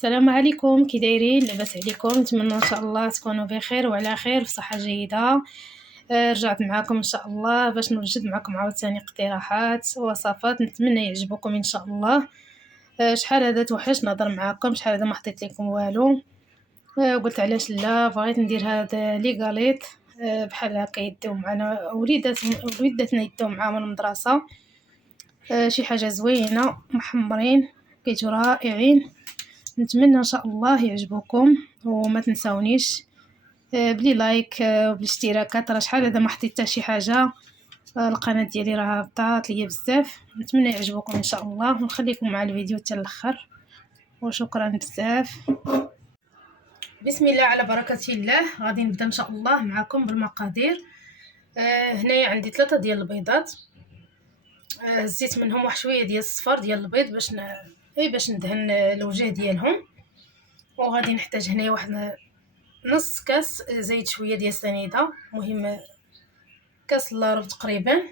السلام عليكم، كي دايرين؟ لاباس عليكم؟ نتمنى ان شاء الله تكونوا بخير وعلى خير في صحه جيده. رجعت معكم ان شاء الله باش نوجد معكم عاوتاني اقتراحات وصفات، نتمنى يعجبوكم ان شاء الله. شحال هذا توحش نهضر معكم، شحال هذا ما حطيت لكم والو. قلت علاش لا، بغيت ندير هذا لي غاليط. بحال هكا يديو معنا وليداتنا يديو معاهم المدرسه. شي حاجه زوينه محمرين كيجوا رائعين. نتمنى ان شاء الله يعجبوكم وما تنساونيش بلي لايك وبالاشتراكات، راه شحال هذا ما حطيت حتى شي حاجه. القناه ديالي راه هبطات ليا بزاف. نتمنى يعجبوكم ان شاء الله ونخليكم مع الفيديو حتى الاخر، وشكرا بزاف. بسم الله على بركه الله. غادي نبدا ان شاء الله معكم بالمقادير. هنايا عندي 3 ديال البيضات. زيت منهم واحد شويه ديال الصفار ديال البيض باش ندهن الوجه ديالهم. وغادي نحتاج هنايا واحد نص كاس زيت، شويه ديال السنيده، مهم كاس الا ربع تقريبا.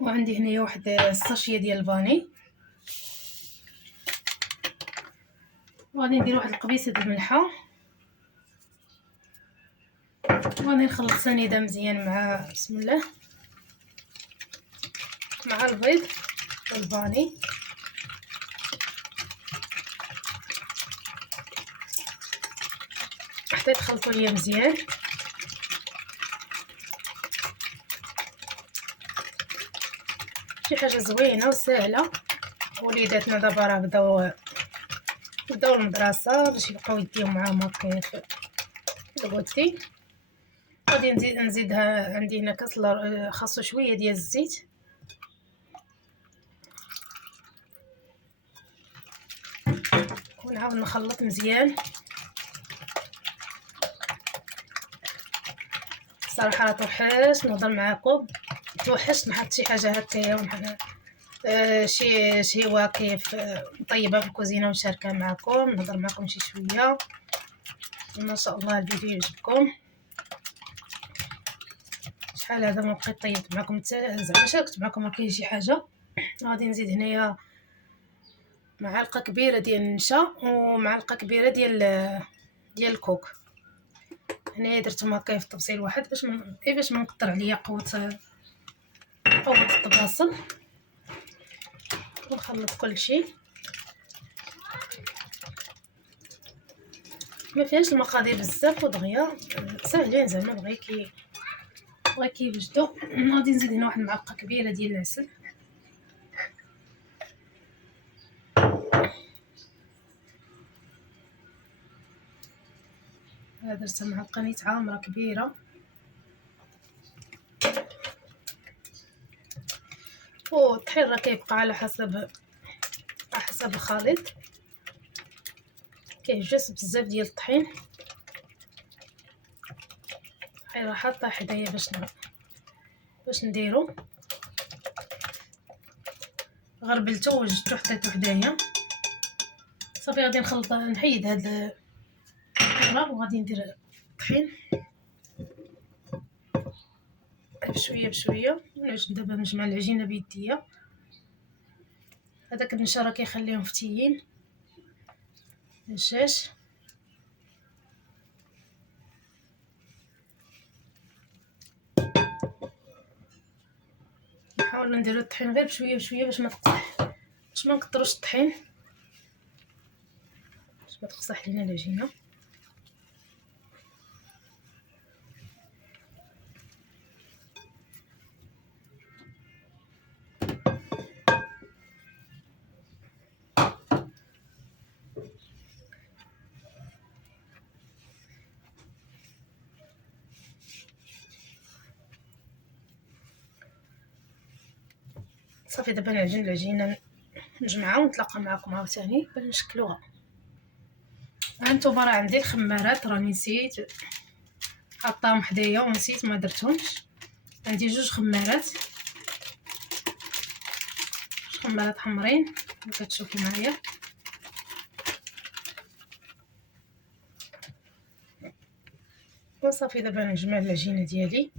وعندي هنايا واحد الساشيه ديال الفاني. وغادي ندير واحد القبيصه ديال الملحه، وغادي نخلط السنيده مزيان مع بسم الله مع البيض والفاني. حتى يتخلطوا ليا مزيان. شي حاجه زوينه وسهله، وليداتنا دابا راه بداو المدرسه باش يبقاو يديو معاهم هكا في البوتي. غادي نزيدها. عندي هنا كاس خاصو شويه ديال الزيت، ونعاود نخلط مزيان. صراحه راه توحشت نهضر معاكم، توحشت نحط شي حاجه هكايا ونحن شي هوايه طيبه في الكوزينه ونشاركها معكم، نهضر معكم شي شويه. ما شاء الله الفيديو يعجبكم. شحال هذا ما بقيت طيبت معكم زعما شاركت معكم هكا شي حاجه. غادي نزيد هنايا معلقه كبيره ديال النشا ومعلقه كبيره ديال الكوك. هنايا درتهم هكا في الطبسيل واحد باش ما نكثر عليا قوه الطباصل. ونخلط كل شيء. ما فيهاش المقادير بزاف ودغيا ساهلين، زعما بغا كيوجدوا. غادي نزيد هنا واحد المعلقه كبيره ديال العسل. درت معلقه نيت عامره كبيره. والطحين راه كيبقى على حسب الخليط. كيهجس بزاف ديال الطحين. راه حاطه حدايا باش نديرو. غربلتو وجدتو حطيتو حدايا. صافي غادي نحيد هاد الراب وغادي ندير الطحين بشويه بشويه. دابا نجمع العجينه بيديا. هذاك النشا راه كيخليهم فتيين هشاش. نحاول نديرو الطحين غير بشويه بشويه باش ما نكثروش الطحين، باش ما تقصح لينا العجينه. صافي دابا نعجن العجينه نجمعها ونتلاقى معكم عاوتاني باش نشكلوها. هانتوما راه عندي الخمارات، راني نسيت حطاهم حدايا ونسيت ما درتهمش. عندي 2 خمارات حمرين كتشوفوا معايا. وصافي دابا نجمع العجينه ديالي.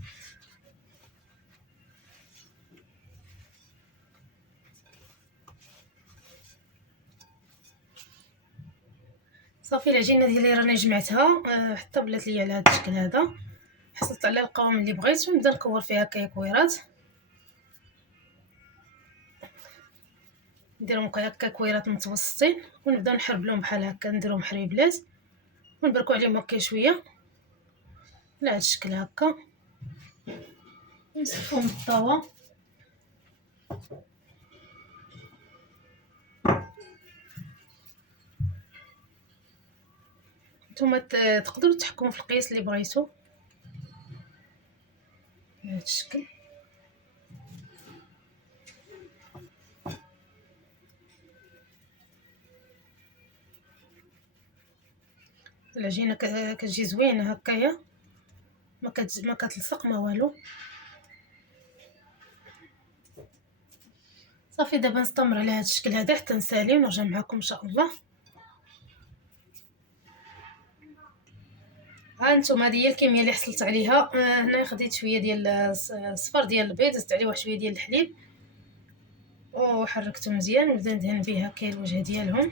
صافي العجينه ديالي راني جمعتها حتى بلات ليا على هذا الشكل هذا. حصلت على القوام اللي بغيت ونبدا نكور فيها هكا كويرات، نديرهم هكا كويرات متوسطين ونبداو نحربلهم بحال هكا، نديرهم حريبلات ونبركو عليهم هكا شويه على هذا الشكل هكا، نصفهم بالطاوه. نتوما تقدروا تحكموا في القياس اللي بغيتو بهذا الشكل. العجينه كتجي زوينه هكايا، ما كتلصق ما والو. صافي دابا نستمر على هذا الشكل هذا حتى نسالي ونرجع معكم ان شاء الله. ها نتوما هذه هي الكميه اللي حصلت عليها. هنا خديت شويه ديال الصفر ديال البيض، زدت عليه واحد شويه ديال الحليب وحركته مزيان ونبدا ندهن به هكا الوجه ديالهم.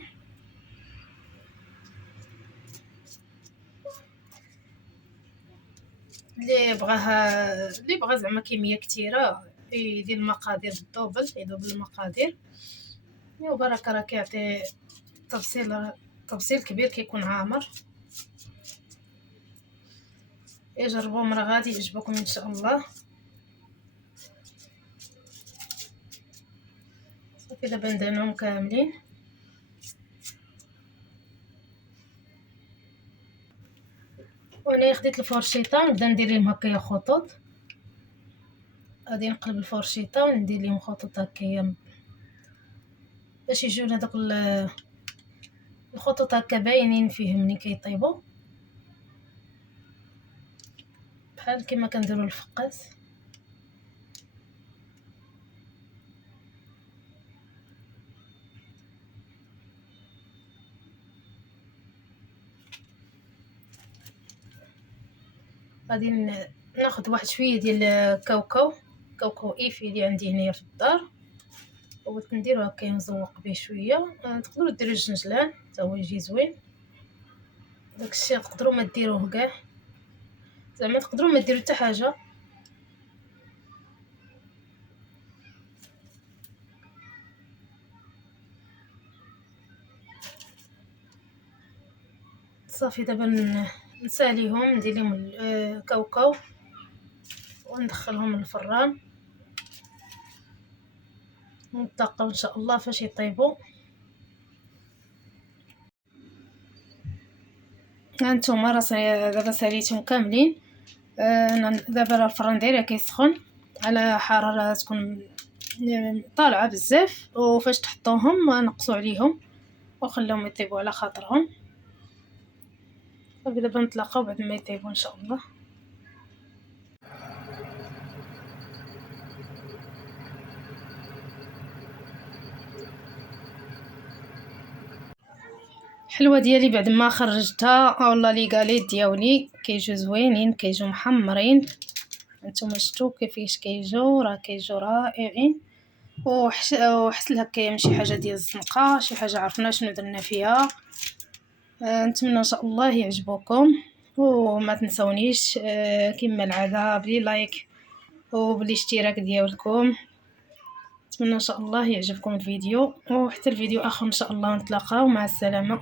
اللي بغى زعما كميه كثيره يدير المقادير بالدوبل، يدوبل المقادير وبركه راه كيعطي تبصيل كبير، كيكون عامر. جربوهم راه غادي يعجبكم ان شاء الله. صافي دابا ندهنهم كاملين. وهنا خديت الفرشيطه نبدا ندير لهم هكايا خطوط، غادي نقلب الفرشيطه وندير لهم خطوط هكايا باش يجيو هذوك الخطوط هكا باينين فيهم ملي كيطيبوا، بحال كما كنديروا الفقاس. غادي ناخذ واحد شويه ديال كاوكاو ايفي اللي عندي هنايا في الدار، وبغيت نديرو هكا نزوق به شويه. تقدروا ديروا الجنجلان حتى هو يجي زوين. داكشي تقدروا ما ديروه كاع، زعما تقدروا ما ديروا حتى حاجه. صافي دابا نساليهم، ندير لهم الكاوكاو وندخلهم للفران ونتلاقاو ان شاء الله فاش يطيبوا. هانتوما راه دابا ساليتهم كاملين. دابا راه الفران دايره كيسخن على حراره تكون طالعه بزاف، وفاش تحطوهم نقصوا عليهم وخليهم يطيبوا على خاطرهم. صافي دابا نتلاقاو بعد ما يطيبوا ان شاء الله. الحلوه ديالي بعد ما خرجتها والله لي قاليت ديالي كيجيو زوينين، كيجيو محمرين. هانتوما شفتوا كيفاش كيجيو، راه كيجيو رائعين. وحسن هكايا ماشي حاجه ديال الزنقه، شي حاجه عرفنا شنو درنا فيها. نتمنى ان شاء الله يعجبوكم، وما تنسونيش كما العاده بلي لايك وبالاشتراك ديالكم. نتمنى ان شاء الله يعجبكم الفيديو، وحتى الفيديو اخر ان شاء الله نتلاقاو. مع السلامه.